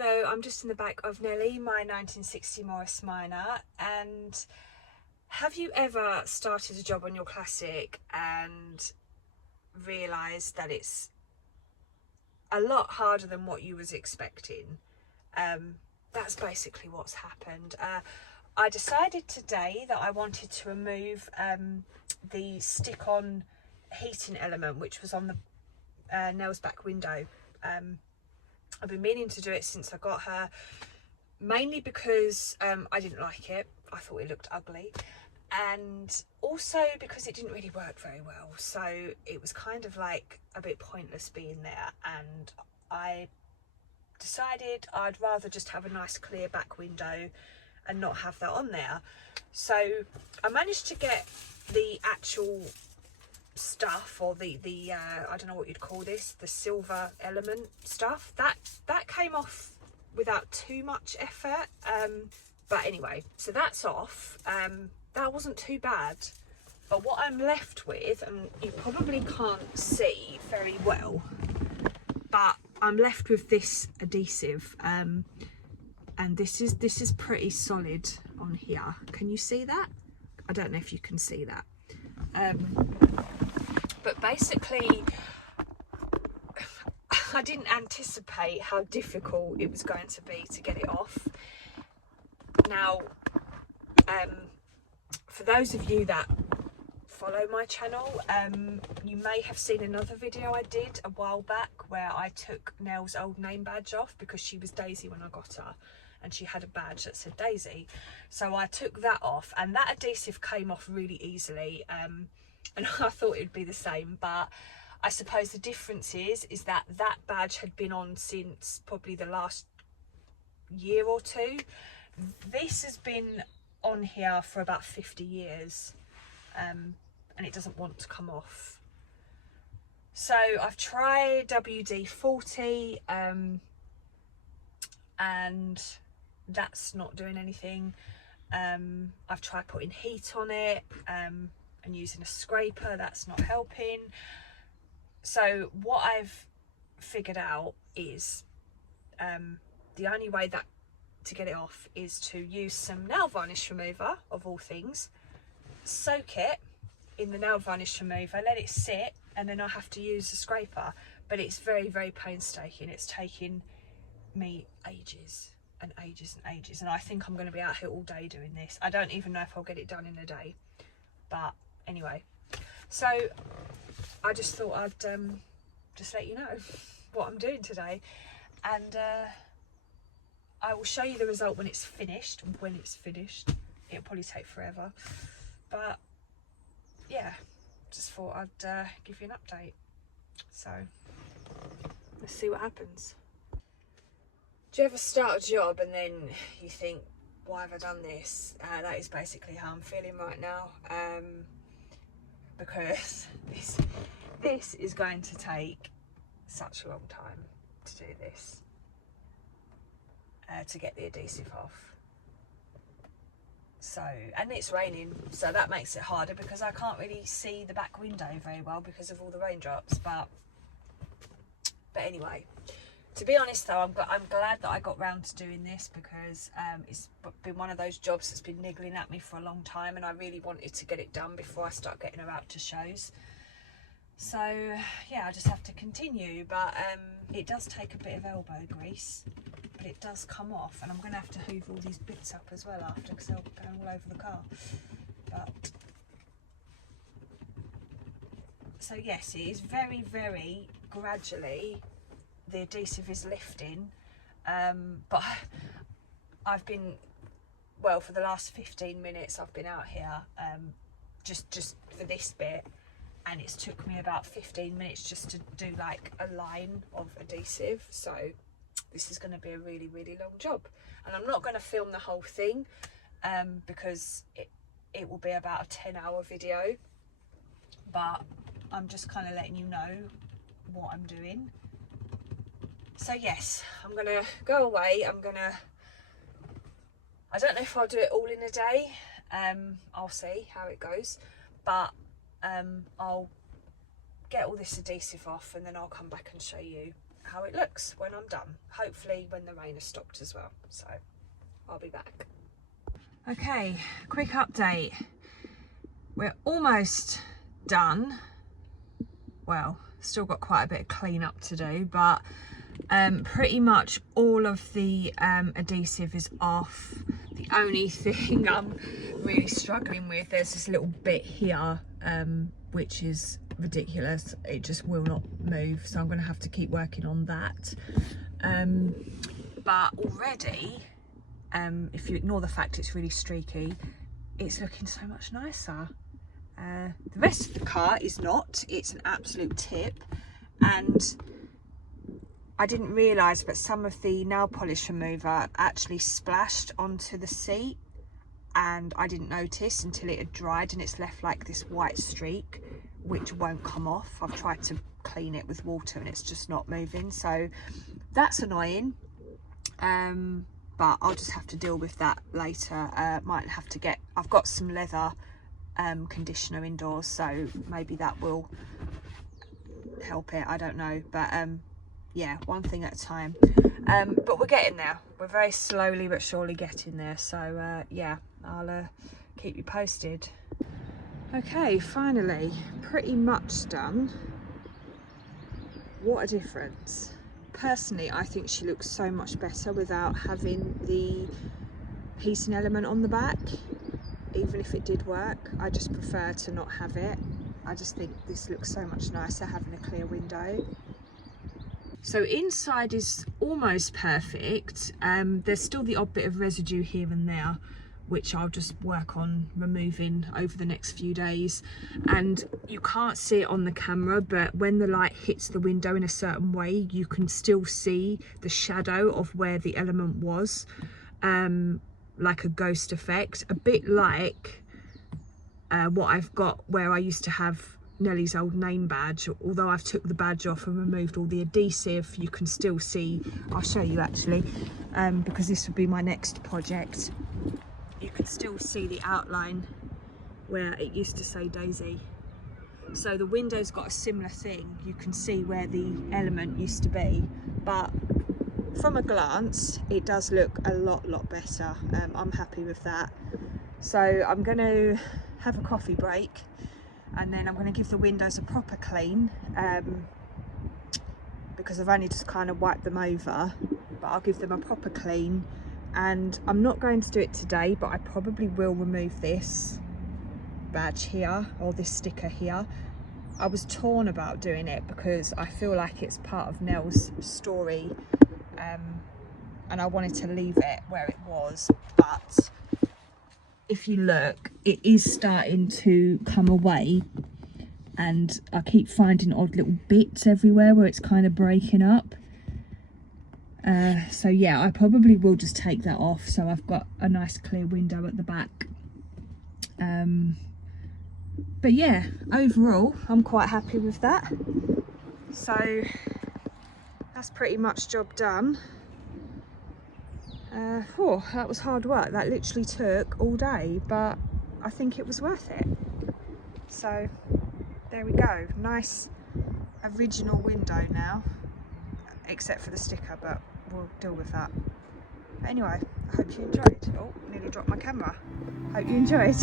Hello, I'm just in the back of Nelly, my 1960 Morris Minor, and have you ever started a job on your Classic and realised that it's a lot harder than what you was expecting? That's basically what's happened. I decided today that I wanted to remove the stick-on heating element which was on the Nell's back window. I've been meaning to do it since I got her, mainly because I didn't like it. I thought it looked ugly, and also because it didn't really work very well, so it was kind of like a bit pointless being there, and I decided I'd rather just have a nice clear back window and not have that on there. So I managed to get the actual stuff, or the I don't know what you'd call this, the silver element stuff, that came off without too much effort, but anyway, so that's off. That wasn't too bad, but what I'm left with, and you probably can't see very well, but I'm left with this adhesive, and this is pretty solid on here. Can you see that? I don't know if you can see that. But basically, I didn't anticipate how difficult it was going to be to get it off. Now, for those of you that follow my channel, you may have seen another video I did a while back where I took Nell's old name badge off because she was Daisy when I got her, and she had a badge that said Daisy. So I took that off, and that adhesive came off really easily. And I thought it would be the same, but I suppose the difference is that that badge had been on since probably the last year or two. This has been on here for about 50 years, and it doesn't want to come off. So I've tried WD-40, and that's not doing anything. I've tried putting heat on it, and using a scraper, that's not helping. So what I've figured out is the only way that to get it off is to use some nail varnish remover, of all things, soak it in the nail varnish remover, let it sit, and then I have to use a scraper. But it's very, very painstaking. It's taking me ages and ages and ages, and I think I'm going to be out here all day doing this. I don't even know if I'll get it done in a day, but anyway, so I just thought I'd just let you know what I'm doing today, and I will show you the result when it's finished. It'll probably take forever, but yeah, just thought I'd give you an update. So let's see what happens. Do you ever start a job and then you think, why have I done this? That is basically how I'm feeling right now, because this is going to take such a long time to do this, to get the adhesive off. So, and it's raining, so that makes it harder because I can't really see the back window very well because of all the raindrops. But anyway, to be honest though, I'm glad that I got round to doing this, because it's been one of those jobs that's been niggling at me for a long time, and I really wanted to get it done before I start getting her out to shows. So yeah, I just have to continue, but it does take a bit of elbow grease, but it does come off, and I'm going to have to hoover all these bits up as well after, because they'll go all over the car. But so yes, it is very, very gradually the adhesive is lifting, but I've been, well, for the last 15 minutes I've been out here just for this bit, and it's took me about 15 minutes just to do like a line of adhesive. So this is going to be a really, really long job, and I'm not going to film the whole thing because it will be about a 10-hour video, but I'm just kind of letting you know what I'm doing. So yes, I'm gonna go away. I don't know if I'll do it all in a day. I'll see how it goes, but I'll get all this adhesive off, and then I'll come back and show you how it looks when I'm done. Hopefully when the rain has stopped as well. So I'll be back. Okay, quick update. We're almost done. Well, still got quite a bit of clean up to do, but pretty much all of the adhesive is off. The only thing I'm really struggling with, there's this little bit here which is ridiculous. It just will not move, so I'm going to have to keep working on that. But already, if you ignore the fact it's really streaky, it's looking so much nicer. The rest of the car is not. It's an absolute tip, and I didn't realise, but some of the nail polish remover actually splashed onto the seat, and I didn't notice until it had dried, and it's left like this white streak which won't come off. I've tried to clean it with water and it's just not moving, so that's annoying. But I'll just have to deal with that later. Might have to get, I've got some leather conditioner indoors, so maybe that will help it, I don't know. But yeah, one thing at a time. But we're getting there. We're very slowly but surely getting there, so yeah, I'll keep you posted. Okay, finally, pretty much done. What a difference. Personally, I think she looks so much better without having the piecing element on the back. Even if it did work, I just prefer to not have it. I just think this looks so much nicer having a clear window. So inside is almost perfect. There's still the odd bit of residue here and there, which I'll just work on removing over the next few days. And you can't see it on the camera, but when the light hits the window in a certain way, you can still see the shadow of where the element was, like a ghost effect, a bit like what I've got where I used to have Nellie's old name badge. Although I've took the badge off and removed all the adhesive, you can still see, I'll show you actually, because this would be my next project. You can still see the outline where it used to say Daisy. So the window's got a similar thing. You can see where the element used to be, but from a glance it does look a lot better. I'm happy with that. So I'm going to have a coffee break, and then I'm going to give the windows a proper clean, because I've only just kind of wiped them over, but I'll give them a proper clean. And I'm not going to do it today, but I probably will remove this badge here, or this sticker here. I was torn about doing it because I feel like it's part of Nell's story, and I wanted to leave it where it was, but if you look, it is starting to come away, and I keep finding odd little bits everywhere where it's kind of breaking up. So yeah, I probably will just take that off, so I've got a nice clear window at the back. But yeah, overall I'm quite happy with that. So that's pretty much job done. Oh, that was hard work. That literally took all day, but I think it was worth it. So there we go, nice original window now, except for the sticker, but we'll deal with that. Anyway, I hope you enjoyed. Oh, nearly dropped my camera. Hope you enjoyed.